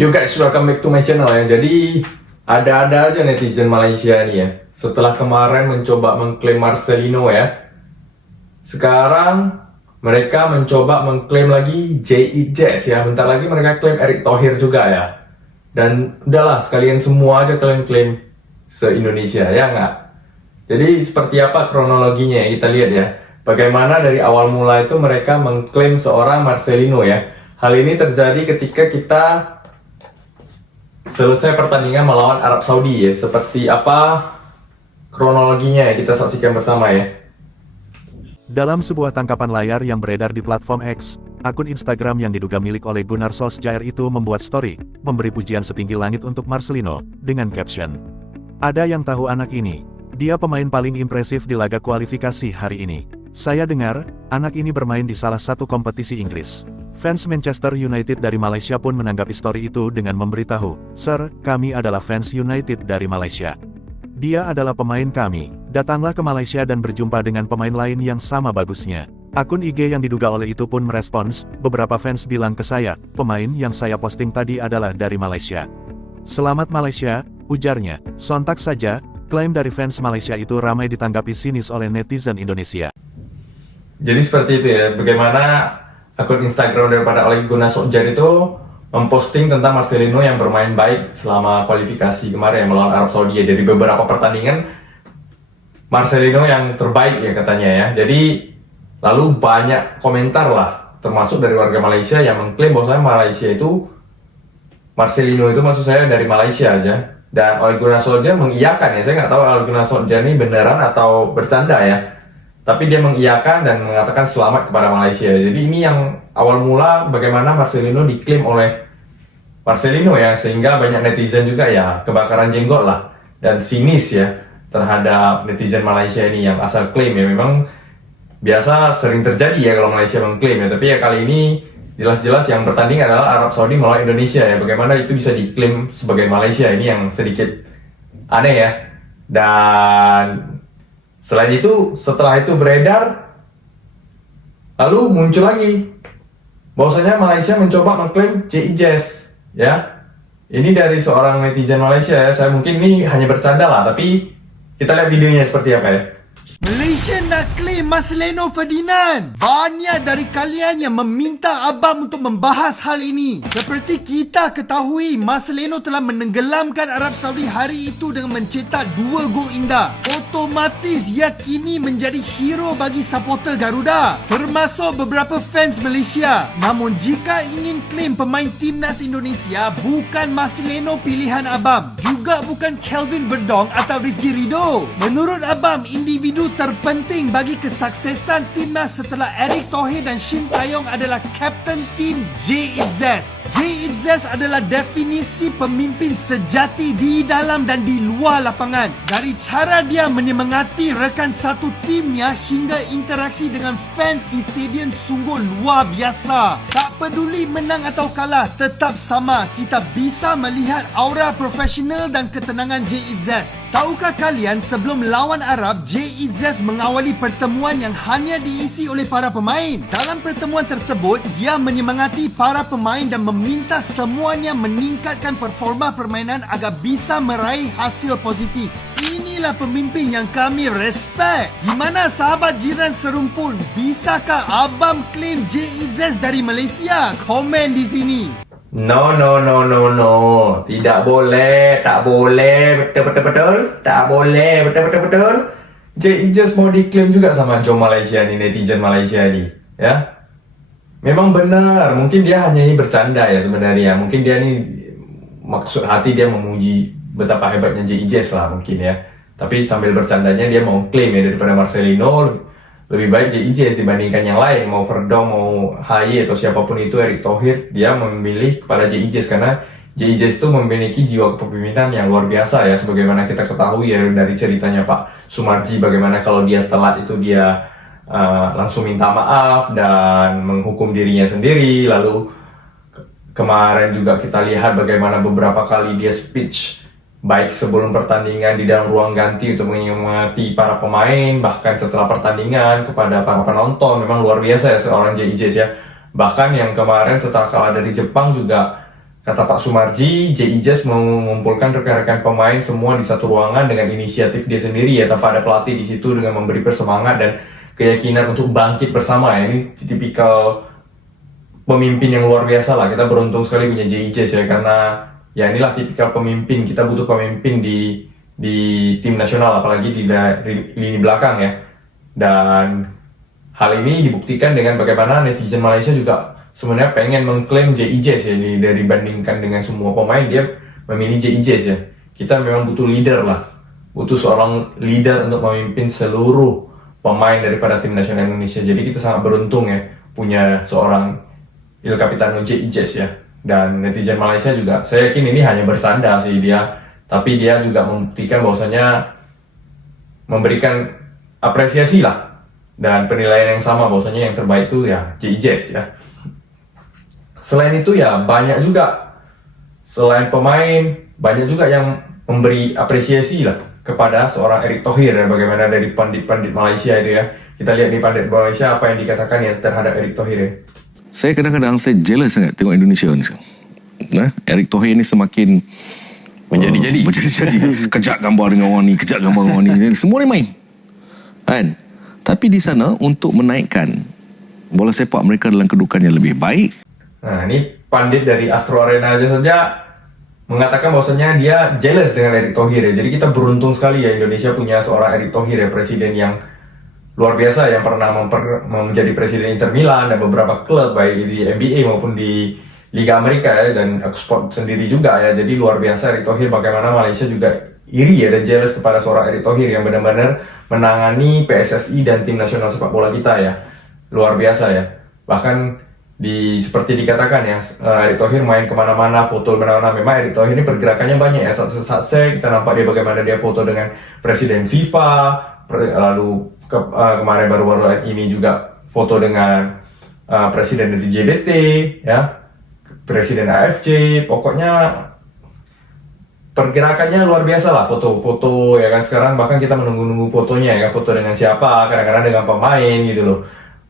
Yo guys, welcome back to my channel ya. Jadi ada-ada aja netizen Malaysia nih ya. Setelah kemarin mencoba mengklaim Marcelino ya, sekarang mereka mencoba mengklaim lagi J.I.Jazz ya. Bentar lagi mereka klaim Erick Thohir juga ya. Dan udahlah, sekalian semua aja klaim-klaim se-Indonesia ya nggak? Jadi seperti apa kronologinya ya, kita lihat ya. Bagaimana dari awal mula itu mereka mengklaim seorang Marcelino ya. Hal ini terjadi ketika kita selesai pertandingan melawan Arab Saudi ya. Seperti apa kronologinya ya, kita saksikan bersama ya. Dalam sebuah tangkapan layar yang beredar di platform X, akun Instagram yang diduga milik oleh Gunnar Solskjaer itu membuat story, memberi pujian setinggi langit untuk Marcelino, dengan caption, "Ada yang tahu anak ini? Dia pemain paling impresif di laga kualifikasi hari ini. Saya dengar, anak ini bermain di salah satu kompetisi Inggris." Fans Manchester United dari Malaysia pun menanggapi story itu dengan memberitahu, "Sir, kami adalah fans United dari Malaysia. Dia adalah pemain kami. Datanglah ke Malaysia dan berjumpa dengan pemain lain yang sama bagusnya." Akun IG yang diduga oleh itu pun merespons, "Beberapa fans bilang ke saya, pemain yang saya posting tadi adalah dari Malaysia." "Selamat Malaysia," ujarnya. Sontak saja, klaim dari fans Malaysia itu ramai ditanggapi sinis oleh netizen Indonesia. Jadi seperti itu ya, bagaimana akun Instagram daripada Ole Gunnar Solskjaer itu memposting tentang Marcelino yang bermain baik selama kualifikasi kemarin yang melawan Arab Saudi ya. Dari beberapa pertandingan Marcelino yang terbaik ya katanya ya. Jadi lalu banyak komentar lah, termasuk dari warga Malaysia yang mengklaim bahwasanya Malaysia itu Marcelino itu maksud saya dari Malaysia aja. Dan Ole Gunnar Solskjaer mengiyakan ya. Saya nggak tahu Ole Gunnar Solskjaer ini beneran atau bercanda ya. Tapi dia mengiyakan dan mengatakan selamat kepada Malaysia. Jadi ini yang awal mula bagaimana Marcelino diklaim oleh Marcelino ya, sehingga banyak netizen juga ya kebakaran jenggot lah dan sinis ya terhadap netizen Malaysia ini yang asal klaim ya. Memang biasa sering terjadi ya kalau Malaysia mengklaim ya, tapi ya kali ini jelas-jelas yang bertanding adalah Arab Saudi melawan Indonesia ya. Bagaimana itu bisa diklaim sebagai Malaysia, ini yang sedikit aneh ya. Dan selain itu, setelah itu beredar, lalu muncul lagi bahwasanya Malaysia mencoba mengklaim J.I.Jazz ya. Ini dari seorang netizen Malaysia ya. Saya mungkin ini hanya bercanda lah, tapi kita lihat videonya seperti apa ya. Malaysia nak claim Marcelino Ferdinand. Banyak dari kalian yang meminta abang untuk membahas hal ini. Seperti kita ketahui, Marcelino telah menenggelamkan Arab Saudi hari itu dengan mencetak 2 gol indah. Otomatis ia kini menjadi hero bagi supporter Garuda, termasuk beberapa fans Malaysia. Namun jika ingin claim pemain timnas Indonesia, bukan Marcelino pilihan abang, juga bukan Kelvin Verdong atau Rizky Ridho. Menurut abang, individu terpenting bagi kesuksesan timnas setelah Erick Thohir dan Shin Taeyong adalah kapten tim J.I.Jazz. J.I.Jazz adalah definisi pemimpin sejati di dalam dan di luar lapangan. Dari cara dia menyemangati rekan satu timnya hingga interaksi dengan fans di stadium sungguh luar biasa. Tak peduli menang atau kalah, tetap sama. Kita bisa melihat aura profesional dan ketenangan J.I.Jazz. Tahukah kalian, sebelum lawan Arab, J.I.Jazz mengawali pertemuan yang hanya diisi oleh para pemain. Dalam pertemuan tersebut, ia menyemangati para pemain dan meminta semuanya meningkatkan performa permainan agar bisa meraih hasil positif. Inilah pemimpin yang kami respect. Gimana sahabat jiran serumpun? Bisakah abang claim J.I.Jazz dari Malaysia? Komen di sini. No, tidak boleh, tak boleh, betul, tak boleh, betul. J.I.Jazz mau diklaim juga sama Jom Malaysia nih, netizen Malaysia nih ya. Memang benar, mungkin dia hanya ini bercanda ya sebenarnya. Mungkin dia nih maksud hati dia memuji betapa hebatnya J.I.Jazz lah mungkin ya. Tapi sambil bercandanya dia mau klaim ya, daripada Marcelino lebih baik J.I.Jazz dibandingkan yang lain. Mau Verdong, mau HY atau siapapun itu, Erick Thohir, dia memilih kepada J.I.Jazz karena J.I.Jazz itu memiliki jiwa kepemimpinan yang luar biasa ya. Sebagaimana kita ketahui ya dari ceritanya Pak Sumarji, bagaimana kalau dia telat itu dia langsung minta maaf dan menghukum dirinya sendiri. Lalu kemarin juga kita lihat bagaimana beberapa kali dia speech baik sebelum pertandingan di dalam ruang ganti untuk menyemangati para pemain, bahkan setelah pertandingan kepada para penonton. Memang luar biasa ya seorang J.I.Jazz ya. Bahkan yang kemarin setelah kalah dari Jepang juga kata Pak Sumarji, JIJS mengumpulkan rekan-rekan pemain semua di satu ruangan dengan inisiatif dia sendiri ya, tanpa ada pelatih di situ, dengan memberi persemangat dan keyakinan untuk bangkit bersama ya. Ini tipikal pemimpin yang luar biasa lah. Kita beruntung sekali punya JIJS ya, karena ya inilah tipikal pemimpin. Kita butuh pemimpin di tim nasional, apalagi di lini belakang ya. Dan hal ini dibuktikan dengan bagaimana netizen Malaysia juga sebenarnya pengen mengklaim JIJS ya, ini dari bandingkan dengan semua pemain dia memilih JIJS ya. Kita memang butuh leader lah, butuh seorang leader untuk memimpin seluruh pemain daripada tim nasional Indonesia. Jadi kita sangat beruntung ya punya seorang Il Capitano JIJS ya. Dan netizen Malaysia juga, saya yakin ini hanya bercanda sih dia, tapi dia juga membuktikan bahwasanya memberikan apresiasi lah dan penilaian yang sama bahwasanya yang terbaik itu ya JIJS ya. Selain itu ya banyak juga, selain pemain banyak juga yang memberi apresiasi lah kepada seorang Erick Thohir ya, bagaimana dari pandit-pandit Malaysia itu ya. Kita lihat di pandit Malaysia apa yang dikatakan ya terhadap Erick Thohir ya. Saya kadang-kadang saya jealous sangat tengok Indonesia ni sekarang. Erick Thohir ni semakin menjadi-jadi. Kejap gambar dengan orang ni, kejap gambar dengan orang ni. Semua ni main. Kan? Tapi di sana untuk menaikkan bola sepak mereka dalam kedudukan yang lebih baik. Nah, ini pandit dari Astro Arena aja saja mengatakan bahwasanya dia jealous dengan Erick Thohir ya. Jadi kita beruntung sekali ya Indonesia punya seorang Erick Thohir ya, presiden yang luar biasa yang pernah menjadi presiden Inter Milan dan beberapa klub baik di NBA maupun di Liga Amerika ya, dan ekspor sendiri juga ya. Jadi luar biasa Erick Thohir, bagaimana Malaysia juga iri ya dan jealous kepada seorang Erick Thohir yang benar-benar menangani PSSI dan tim nasional sepak bola kita ya. Luar biasa ya. Bahkan seperti dikatakan ya, Erick Thohir main kemana-mana, foto kemana-mana. Memang Erick Thohir ini pergerakannya banyak ya. Saat kita nampak dia bagaimana dia foto dengan presiden FIFA, lalu kemarin baru-baru ini juga foto dengan presiden dari JBT ya, presiden AFC. Pokoknya pergerakannya luar biasa lah, foto-foto ya kan. Sekarang bahkan kita menunggu-nunggu fotonya ya, foto dengan siapa, kadang-kadang dengan pemain gitu loh.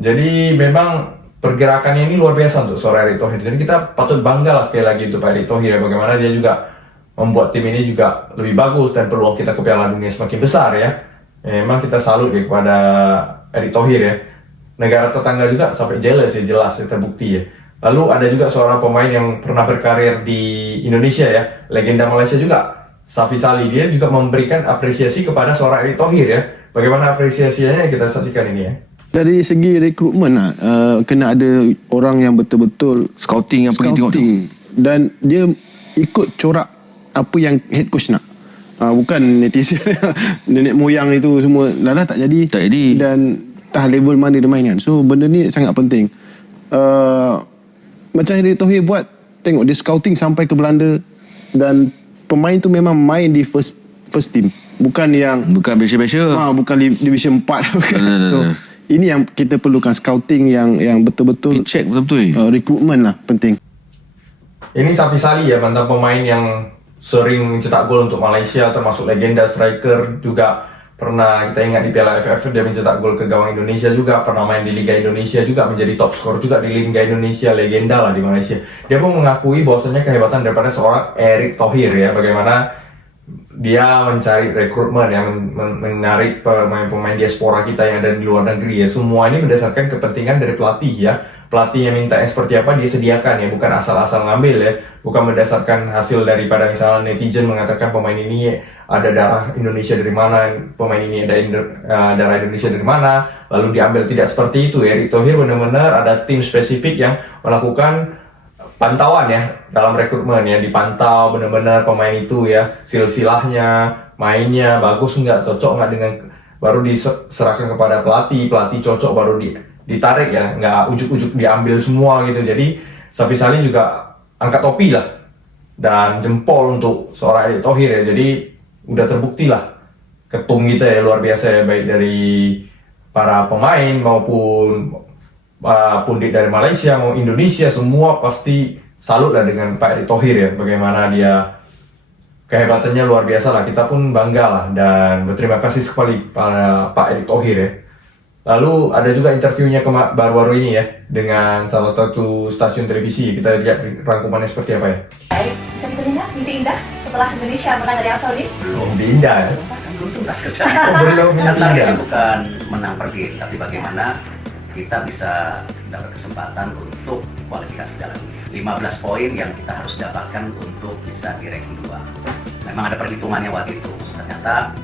Jadi memang pergerakannya ini luar biasa untuk seorang Erick Thohir. Jadi kita patut bangga lah sekali lagi untuk Pak Erick Thohir ya, bagaimana dia juga membuat tim ini juga lebih bagus dan peluang kita ke Piala Dunia semakin besar ya. Memang kita salut ya kepada Erick Thohir ya. Negara tetangga juga sampai jealous ya, jelas ya, terbukti ya. Lalu ada juga seorang pemain yang pernah berkarir di Indonesia ya, legenda Malaysia juga, Safi Salih. Dia juga memberikan apresiasi kepada seorang Erick Thohir ya. Bagaimana apresiasinya kita saksikan ini ya. Dari segi rekrutmen kena ada orang yang betul-betul Scouting yang pergi tengok tu. dan dia ikut corak apa yang head coach nak. Bukan netizen nenek moyang itu semua dah tak jadi. Tak jadi. Dan entah level mana dia main kan. So benda ni sangat penting. Macam Erick Thohir buat, tengok dia scouting sampai ke Belanda dan pemain tu memang main di first team. Bukan Bukan biasa-biasa. bukan division 4 bukan. So ini yang kita perlukan, scouting yang betul-betul Check betul-betul. recruitment lah penting. Ini Safi Salih ya, mantan pemain yang sering mencetak gol untuk Malaysia, termasuk legenda striker juga. Pernah kita ingat di Piala AFF dia mencetak gol ke gawang Indonesia juga, pernah main di Liga Indonesia juga, menjadi top skor juga di Liga Indonesia, legenda lah di Malaysia. Dia pun mengakui bahwasanya kehebatan daripada seorang Erick Thohir ya, bagaimana dia mencari rekrutmen yang menarik pemain-pemain diaspora kita yang ada di luar negeri ya. Semua ini berdasarkan kepentingan dari pelatih ya. Pelatih yang minta yang seperti apa dia sediakan ya, bukan asal-asal ngambil ya, bukan berdasarkan hasil daripada misalnya netizen mengatakan pemain ini ada darah Indonesia dari mana, pemain ini ada darah Indonesia dari mana, lalu diambil. Tidak seperti itu ya. Erick Thohir benar-benar ada tim spesifik yang melakukan pantauan ya dalam rekrutmen ya, dipantau benar-benar pemain itu ya, silsilahnya, mainnya bagus nggak, cocok nggak dengan, baru diserahkan kepada pelatih cocok baru ditarik ya, nggak ujuk-ujuk diambil semua gitu. Jadi Safi Salih juga angkat topi lah dan jempol untuk seorang Erick Thohir ya. Jadi udah terbukti lah ketum kita ya luar biasa ya, baik dari para pemain maupun pundit dari Malaysia mau Indonesia, semua pasti salut lah dengan Pak Erick Thohir ya, bagaimana dia kehebatannya luar biasa lah. Kita pun bangga lah dan berterima kasih sekali pada Pak Erick Thohir ya. Lalu ada juga interviewnya baru-baru ini ya dengan salah satu stasiun televisi. Kita lihat rangkumannya seperti apa ya. Baik, bisa diterima mimpi indah setelah Indonesia menang dari Arab Saudi? Belum. Mimpi indah ya. Kan belum tuntas kerja. Belum mimpi Karena indah. ini bukan menang per game, tapi bagaimana kita bisa dapat kesempatan untuk kualifikasi Piala Dunia. 15 poin yang kita harus dapatkan untuk bisa di ranking 2. Memang ada perhitungannya waktu itu, ternyata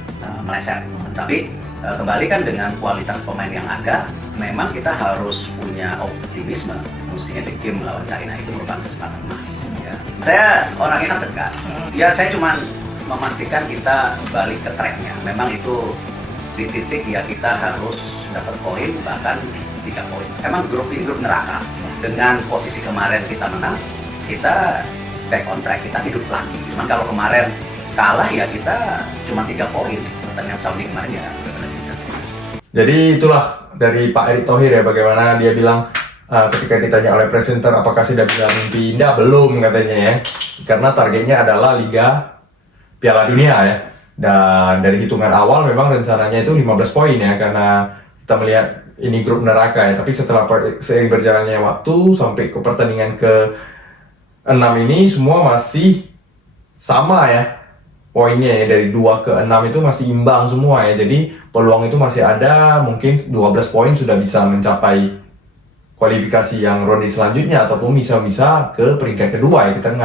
meleset. Tapi kembali kan dengan kualitas pemain yang ada, memang kita harus punya optimisme. Mestinya di game melawan China itu merupakan kesempatan emas. Ya. Saya orangnya kan tegas. Ya saya cuma memastikan kita balik ke tracknya. Memang itu di titik ya kita harus dapat poin, bahkan 3 poin. Emang grup ini grup neraka. Dengan posisi kemarin kita menang, kita back on track, kita hidup lagi. Cuman kalau kemarin kalah ya kita cuma 3 poin. Pertandingan Saudi kemarin ya benar-benar tidak. Jadi itulah dari Pak Erick Thohir ya, bagaimana dia bilang ketika ditanya oleh presenter apakah sudah bisa mimpi indah, belum katanya ya. Karena targetnya adalah Liga Piala Dunia ya. Dan dari hitungan awal memang rencananya itu 15 poin ya, karena kita melihat ini grup neraka ya. Tapi setelah seiring berjalannya waktu sampai ke pertandingan ke-6 ini semua masih sama ya poinnya ya, dari 2 ke 6 itu masih imbang semua ya. Jadi peluang itu masih ada, mungkin 12 poin sudah bisa mencapai kualifikasi yang ronde selanjutnya ataupun bisa ke peringkat kedua ya. Kita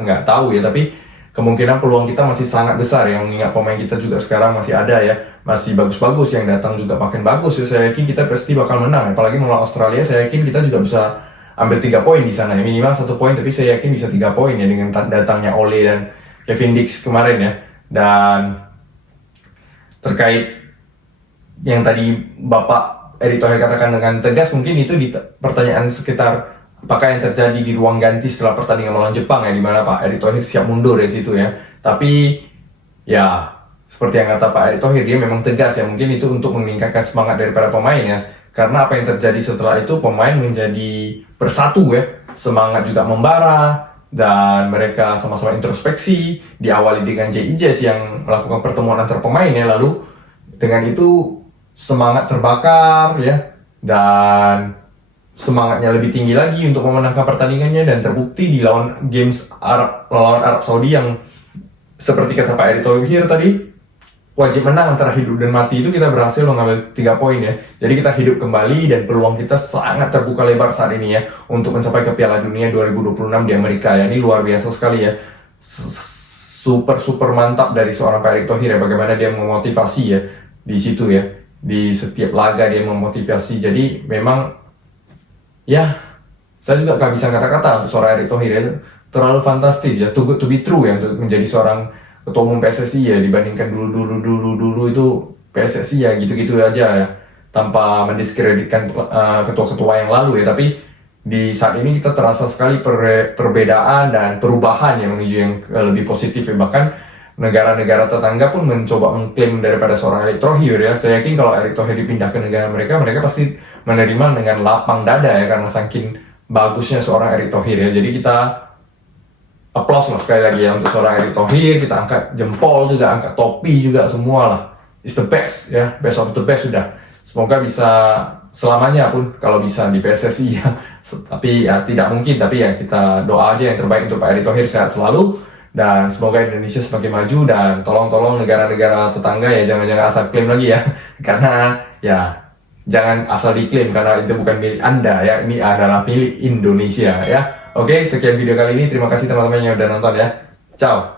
nggak tahu ya, tapi kemungkinan peluang kita masih sangat besar ya, mengingat pemain kita juga sekarang masih ada ya, masih bagus-bagus, yang datang juga makin bagus ya. Saya yakin kita pasti bakal menang, apalagi melawan Australia. Saya yakin kita juga bisa ambil 3 poin di sana ya, minimal 1 poin, tapi saya yakin bisa 3 poin ya dengan datangnya Ole dan Kevin Dix kemarin ya. Dan terkait yang tadi Bapak Erick Thohir katakan dengan tegas, mungkin itu di pertanyaan sekitar apakah yang terjadi di ruang ganti setelah pertandingan melawan Jepang ya, di mana Pak Erick Thohir siap mundur dari situ ya. Tapi ya seperti yang kata Pak Erick Thohir, dia memang tegas ya, mungkin itu untuk meningkatkan semangat daripada pemain ya. Karena apa yang terjadi setelah itu, pemain menjadi bersatu ya, semangat juga membara, dan mereka sama-sama introspeksi. Diawali dengan JIJS yang melakukan pertemuan antar pemain ya, lalu dengan itu semangat terbakar ya, dan semangatnya lebih tinggi lagi untuk memenangkan pertandingannya, dan terbukti di lawan lawan Arab Saudi yang seperti kata Pak Erick Thohir tadi, wajib menang antara hidup dan mati, itu kita berhasil mengambil 3 poin ya. Jadi kita hidup kembali dan peluang kita sangat terbuka lebar saat ini ya untuk mencapai ke Piala Dunia 2026 di Amerika ya. Ini luar biasa sekali ya. Super mantap dari seorang Pak Erick Thohir ya, bagaimana dia memotivasi ya di situ ya. Di setiap laga dia memotivasi. Jadi memang ya, saya juga gak bisa kata-kata untuk seorang Erick Thohir ya, terlalu fantastis ya, too good to be true ya untuk menjadi seorang ketua umum PSSI ya, dibandingkan dulu itu PSSI ya gitu-gitu aja ya, tanpa mendiskreditkan ketua-ketua yang lalu ya. Tapi di saat ini kita terasa sekali perbedaan dan perubahan yang menuju yang lebih positif ya. Bahkan negara-negara tetangga pun mencoba mengklaim daripada seorang Erick Thohir ya. Saya yakin kalau Erick Thohir dipindah ke negara mereka pasti menerima dengan lapang dada ya, karena saking bagusnya seorang Erick Thohir ya. Jadi kita applause lah sekali lagi ya untuk seorang Erick Thohir. Kita angkat jempol juga, angkat topi juga, semua lah. It's the best ya, best of the best sudah. Semoga bisa selamanya pun kalau bisa di PSSI ya. Tapi ya tidak mungkin, tapi ya kita doa aja yang terbaik untuk Pak Erick Thohir, sehat selalu. Dan semoga Indonesia semakin maju, dan tolong negara-negara tetangga ya jangan asal klaim lagi ya. Karena ya jangan asal diklaim, karena itu bukan milik Anda ya, ini adalah milik Indonesia ya. Oke, sekian video kali ini. Terima kasih teman-teman yang udah nonton ya. Ciao.